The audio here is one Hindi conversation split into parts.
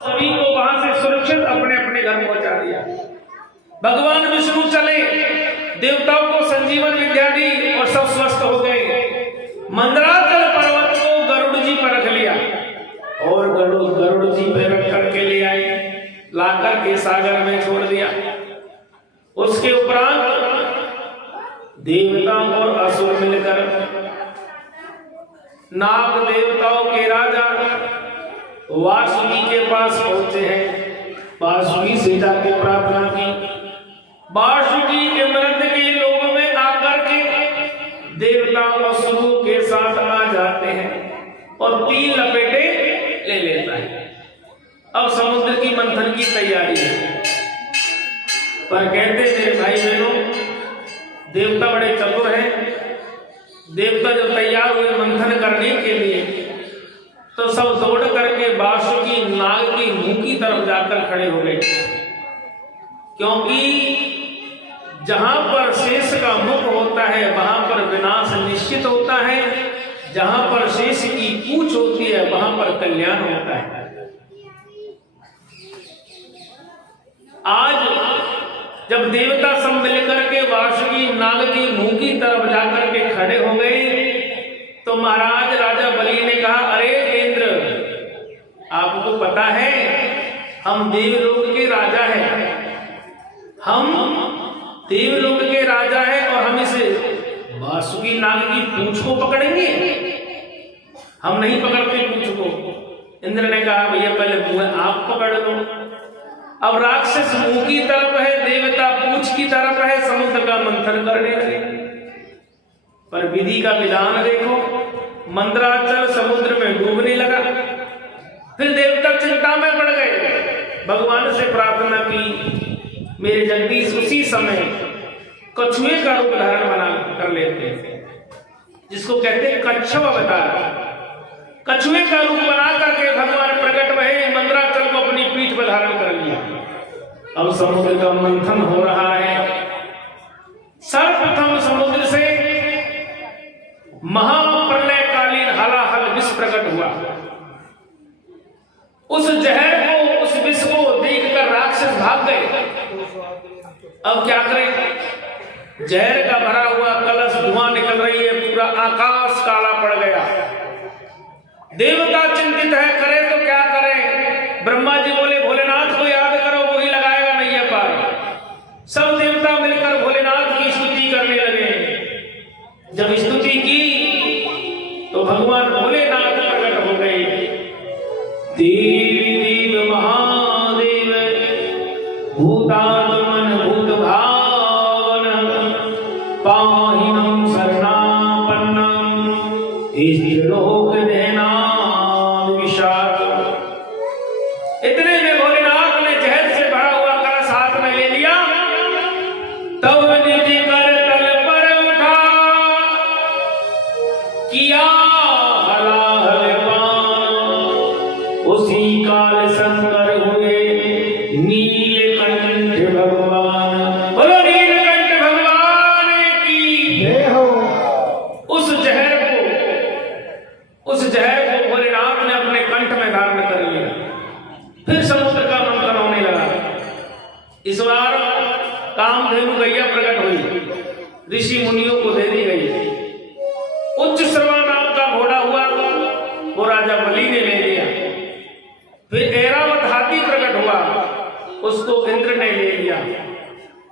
सभी को वहां से सुरक्षित अपने अपने घर पहुंचा दिया। भगवान विष्णु चले, देवताओं को संजीवन विद्या दी और सब स्वस्थ हो गए। मंदराचल पर्वत को गरुड़ जी पर रख लिया और गरुड़ जी पे रख करके ले आए, लाकर के सागर में छोड़ दिया। उसके उपरांत देवता और असुर मिलकर नाग देवताओं के राजा वासुकी के पास पहुंचे हैं। वासुकी से जाके प्रार्थना की। वासुकी के मृत के लोग में आकर के देवता असुरों के साथ आ जाते हैं और 3 लपेटे ले लेता है। अब समुद्र की मंथन की तैयारी है, पर कहते मेरे भाई बहनों, देवता बड़े चतुर हैं। देवता जब तैयार हुए मंथन करने के लिए तो सब दौड़ करके वासुकी नाग की मुंह की तरफ जाकर खड़े हो गए, क्योंकि जहां पर शेष का मुख होता है वहां पर विनाश निश्चित होता है, जहां पर शेष की पूंछ होती है वहां पर कल्याण होता है। आज जब देवता सब मिलकर के वासुकी नाग की मुंह की तरफ जाकर के खड़े हो गए तो महाराज राजा बलि ने कहा, अरे इंद्र, आपको पता है हम देवलोक के राजा हैं, हम देवलोक के राजा हैं और हम इसे वासुकी नाग की पूंछ को पकड़ेंगे? हम नहीं पकड़ते पूंछ को। इंद्र ने कहा, भैया पहले मुंह आप पकड़ लो। अब राक्षस मुंह की तरफ है, देवता पूंछ की तरफ है, समुद्र का मंथन करने लगे। पर विधि का विधान देखो, मंदराचल समुद्र में डूबने लगा। फिर देवता चिंता में पड़ गए, भगवान से प्रार्थना की, मेरे जगदीश उसी समय कछुए का रूप धारण बना कर लेते हैं, जिसको कहते हैं कच्छप अवतार। कछुए का रूप बना करके भगवान प्रकट भये, मंदराचल को अपनी पीठ पर धारण कर लिया। अब समुद्र का मंथन हो रहा है। सर्वप्रथम समुद्र से महाप्रलयकालीन हलाहल विष प्रकट हुआ। उस जहर को, उस विष को देखकर राक्षस भाग गए। अब क्या करें? जहर का भरा हुआ कलश, धुआं निकल रही है, पूरा आकाश काला पड़ गया। देवता चिंतित है, करे तो क्या करें? ब्रह्मा जी बोले, भोलेनाथ को याद करो, वही लगाएगा नैया पार। सब देवता मिलकर भोलेनाथ की स्तुति करने लगे। जब स्तुति की तो भगवान भोलेनाथ प्रकट हो गए। देवी देव महादेव भूतात्मन भूत भावन पाहिनम शरणापन्नम इष्टलोक देनाम विशाख। इतने में भोलेनाथ ने जहर से भरा हुआ कलश हाथ में ले लिया। तब निधि कर तल पर उठा, किया हलाहल पान। उसी काल शंकर हुए नीलकंठ भगवान। बोलो नीलकंठ भगवान की जय हो। उस जहर को भोलेनाथ ने अपने कंठ में धारण कर लिया। फिर समुद्र का मंथन होने लगा। इस बार कामधेनु गैया प्रकट हुई, ऋषि मुनियों को दे दी गई। उच्च श्रवा नाम का घोड़ा हुआ, वो राजा बलि ने ले लिया। फिर ऐरावत हाथी प्रकट हुआ, उसको इंद्र ने ले लिया।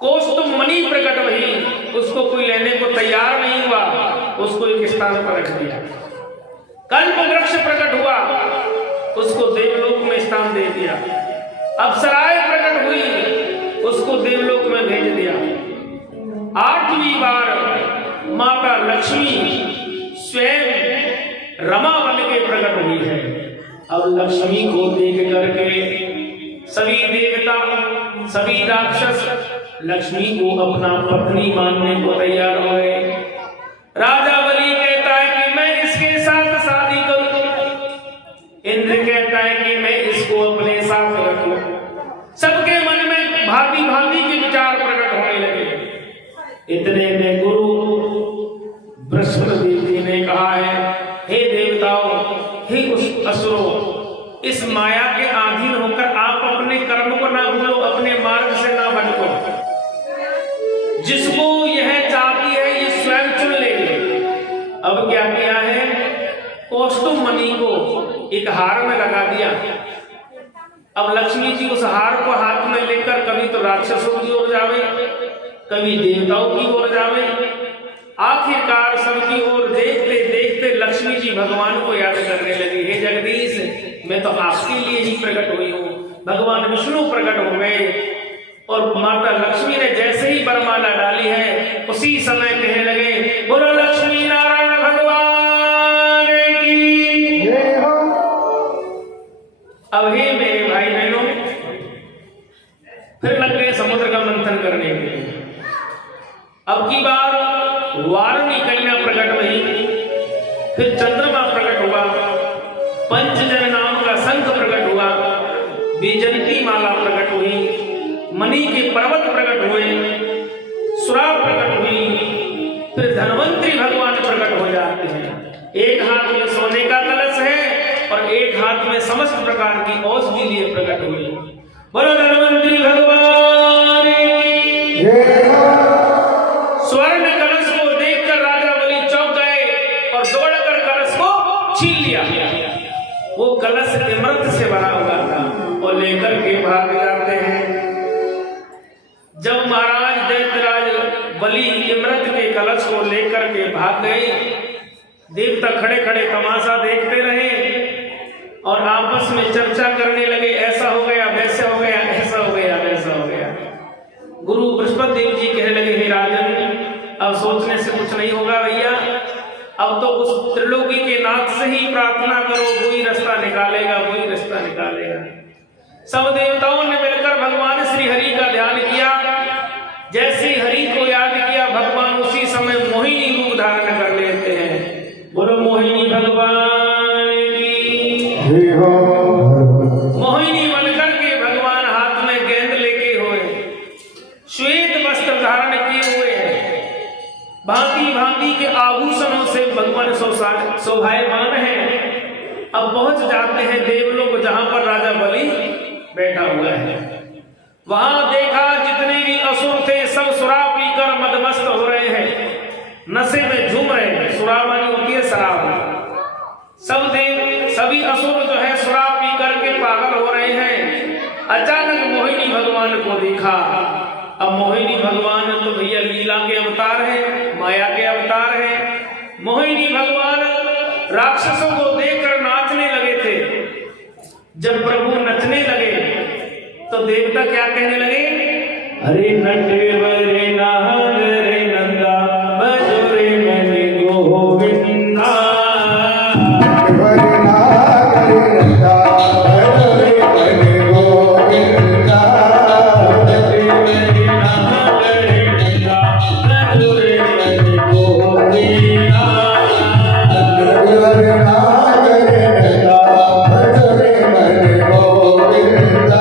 कौस्तुभ मणि प्रकट हुई, उसको कोई लेने को तैयार नहीं हुआ, उसको एक स्थान पर रख दिया। कल्प वृक्ष प्रकट हुआ, उसको देवलोक में स्थान दे दिया। अप्सराएं प्रकट हुई, उसको देवलोक में भेज दिया। 8वीं बार माता लक्ष्मी स्वयं रमा बन के प्रकट हुई है। अब लक्ष्मी को देख करके सभी देवता, सभी राक्षस लक्ष्मी को अपना पत्नी मानने को तैयार हो गए। राजा बलि कहता है कि मैं इसके साथ शादी करूं, इंद्र कहता है कि मैं इसको अपने साथ रखूं। सबके मन में भांति भांति के विचार प्रकट होने लगे। इतने में गुरु बृहस्पति जी ने कहा है, हे देवताओं, हे असुरों, इस माया के अधीन होकर कौस्तुभ मणि को एक हार में लगा दिया। अब लक्ष्मी जी उस हार को हाथ में लेकर कभी तो राक्षसों की ओर जावे, कभी देवताओं की ओर जावे। आखिरकार सबकी ओर देखते देखते लक्ष्मी जी भगवान को याद करने लगी, हे जगदीश, मैं तो आपके लिए ही प्रकट हुई हूँ। भगवान विष्णु प्रकट हो गए और माता लक्ष्मी ने जैसे ही वरमाला डाली है उसी समय कहने लगे, बोलो लक्ष्मी नारायण भगवान की जय हो। अब हे मेरे भाई बहनों, फिर लग गए समुद्र का मंथन करने के लिए। अब की बार वारुणी कन्या प्रकट हुई, फिर चंद्रमा प्रकट हुआ, पंचजन नाम का शंख प्रकट हुआ, विजंती माला प्रकट हुई, मणि के पर्वत प्रकट हुए, सुरा प्रकट हुई, फिर धन्वंतरी भगवान प्रकट हो जाते हैं। एक हाथ में सोने का कलश है और एक हाथ में समस्त प्रकार की औषधि लिए प्रकट हुई। बोलो धन्वंतरी भगवान की जय हो। स्वर्ण कलश को देखकर राजा बलि चौंक गए और दौड़कर कलश को छीन लिया। वो कलश अमृत से भरा हुआ था और लेकर के भाग जाते हैं। जब महाराज दैत्यराज बलि अमृत के कलश को लेकर के भाग गए, देवता खड़े खड़े तमाशा देखते रहे और आपस में चर्चा करने लगे, ऐसा हो गया, वैसा हो गया, ऐसा हो गया, वैसा हो गया। गुरु बृहस्पति देव जी कहने लगे, हे राजन, अब सोचने से कुछ नहीं होगा भैया, अब तो उस त्रिलोकी के नाथ से ही प्रार्थना करो, वही रास्ता निकालेगा, वही रास्ता निकालेगा। सब देवताओं ने मिलकर भगवान श्री हरि का ध्यान किया। जैसे हरि को याद किया, भगवान उसी समय मोहिनी रूप धारण कर लेते हैं। बोलो मोहिनी भगवान की जय हो। मोहिनी बनकर के भगवान हाथ में गेंद लेके हुए, श्वेत वस्त्र धारण किए हुए हैं, भांति भांति के आभूषणों से भगवान शोभायमान है। अब पहुंच जाते हैं देवलोक, जहां पर राजा बलि बैठा हुआ है। वहां देखा जितने भी असुर थे सब शराब पीकर मदमस्त हो रहे हैं, नशे में झूम रहे हैं। शराब मानी होती है शराब। सभी असुर जो है शराब पी करके पागल हो रहे हैं। अचानक मोहिनी भगवान को देखा। अब मोहिनी भगवान तो भैया लीला के अवतार है, माया के अवतार है। मोहिनी भगवान राक्षसों को देखकर नाचने लगे थे। जब प्रभु नचने लगे तो देवता क्या कहने लगे, अरे नटे वरे नाग रे नंदा बजरे मने गोविंदा, वरे नाग रे नंदा बजरे मने गोविंदा, नटे वरे नाग रे नंदा बजरे मने गोविंदा, नटे वरे नाग रे नंदा बजरे मने गोविंदा।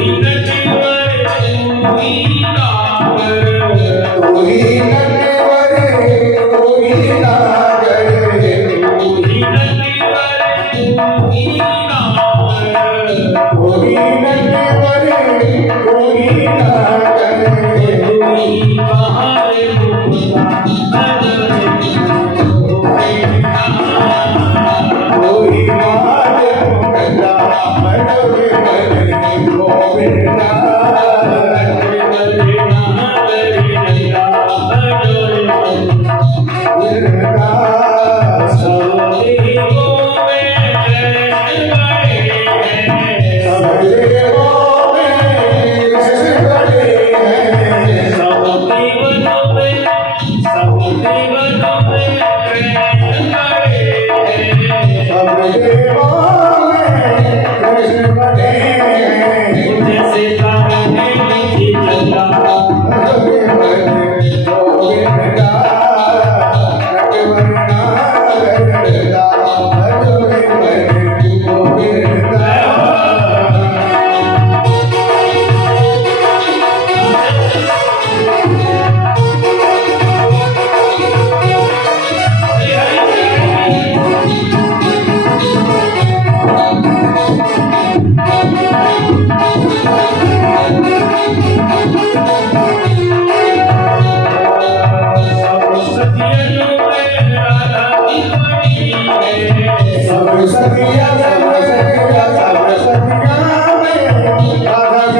He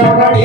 already